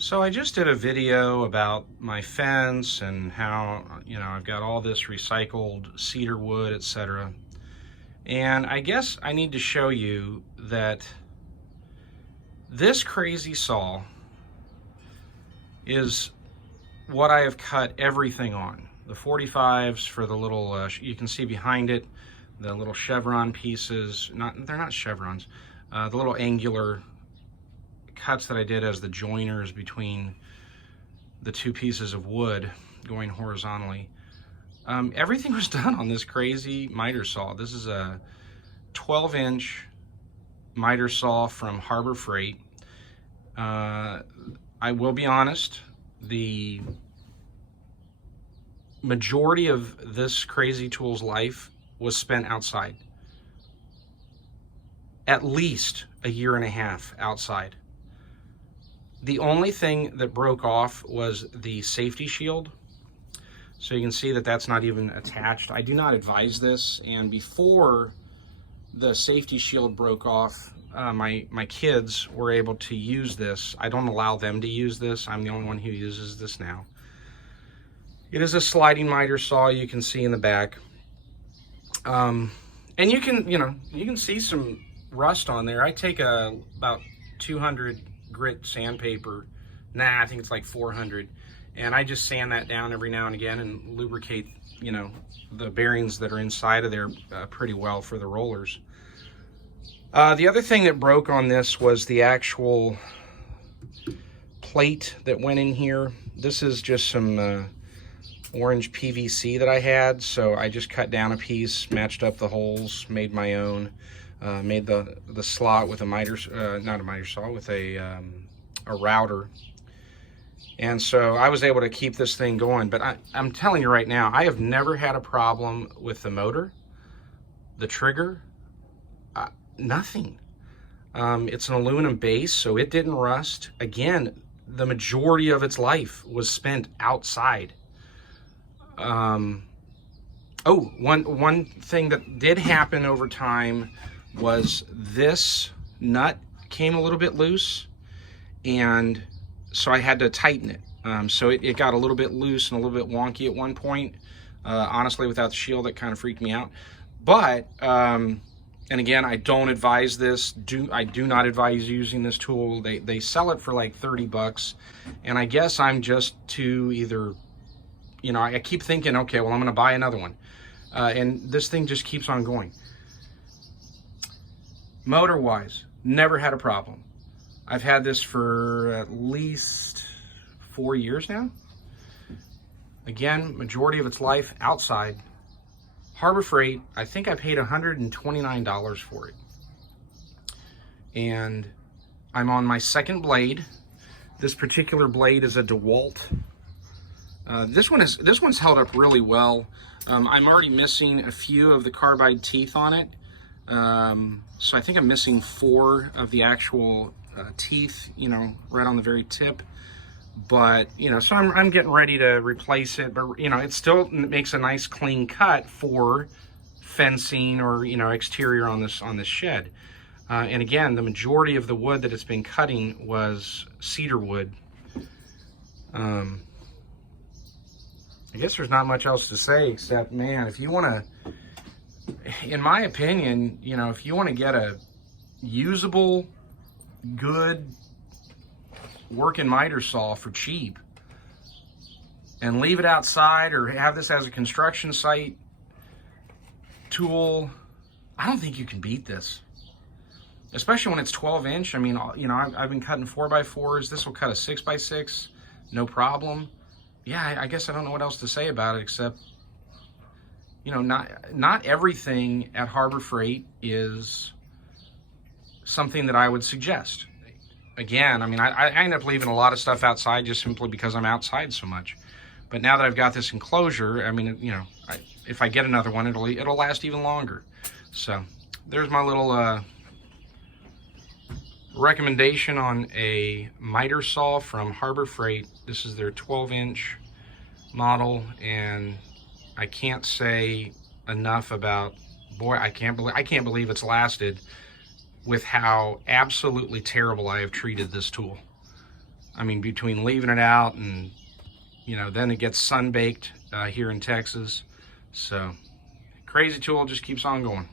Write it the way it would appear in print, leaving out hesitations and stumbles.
So I just did a video about my fence and how, I've got all this recycled cedar wood, etc. And I guess I need to show you that this crazy saw is what I have cut everything on. The 45s for the little, you can see behind it, the little chevron pieces, they're not chevrons, the little angular cuts that I did as the joiners between the two pieces of wood going horizontally. Everything was done on this crazy miter saw. This is a 12-inch miter saw from Harbor Freight. I will be honest, the majority of this crazy tool's life was spent outside. At least a year and a half outside. The only thing that broke off was the safety shield. So you can see that that's not even attached. I do not advise this. And before the safety shield broke off, my kids were able to use this. I don't allow them to use this. I'm the only one who uses this now. It is a sliding miter saw, you can see in the back. And you can see some rust on there. I take about 200 grit sandpaper. I think it's like 400. And I just sand that down every now and again and lubricate, the bearings that are inside of there pretty well for the rollers. The other thing that broke on this was the actual plate that went in here. This is just some orange PVC that I had, so I just cut down a piece, matched up the holes, made my own, made the slot with a miter, not a miter saw, with a router. And so I was able to keep this thing going. But I'm telling you right now, I have never had a problem with the motor, the trigger, nothing. It's an aluminum base, so it didn't rust. Again, the majority of its life was spent outside. One thing that did happen over time was this nut came a little bit loose, and so I had to tighten it. So it got a little bit loose and a little bit wonky at one point. Honestly, without the shield, that kind of freaked me out. But, and again, I don't advise this. I do not advise using this tool. They sell it for like 30 bucks. And I guess I'm just too either, I keep thinking, okay, well, I'm going to buy another one. And this thing just keeps on going. Motor-wise, never had a problem. I've had this for at least 4 years now. Again, majority of its life outside. Harbor Freight, I think I paid $129 for it. And I'm on my second blade. This particular blade is a DeWalt. This one's held up really well. I'm already missing a few of the carbide teeth on it. So I think I'm missing 4 of the actual teeth, right on the very tip. But, so I'm getting ready to replace it. But, it still makes a nice clean cut for fencing or, exterior on this shed. And again, the majority of the wood that it's been cutting was cedar wood. I guess there's not much else to say except, man, if you want to, in my opinion, if you want to get a usable, good working miter saw for cheap and leave it outside or have this as a construction site tool, I don't think you can beat this. Especially when it's 12-inch. I mean, I've been cutting 4x4s. This will cut a 6x6, no problem. Yeah, I guess I don't know what else to say about it except, not everything at Harbor Freight is something that I would suggest. Again, I mean, I end up leaving a lot of stuff outside just simply because I'm outside so much. But now that I've got this enclosure, I mean, if I get another one, it'll last even longer. So there's my little recommendation on a miter saw from Harbor Freight. This is their 12-inch model, and I can't say enough about, boy, I can't believe it's lasted with how absolutely terrible I have treated this tool. I mean, between leaving it out and, you know, then it gets sun baked here in Texas. So crazy tool just keeps on going.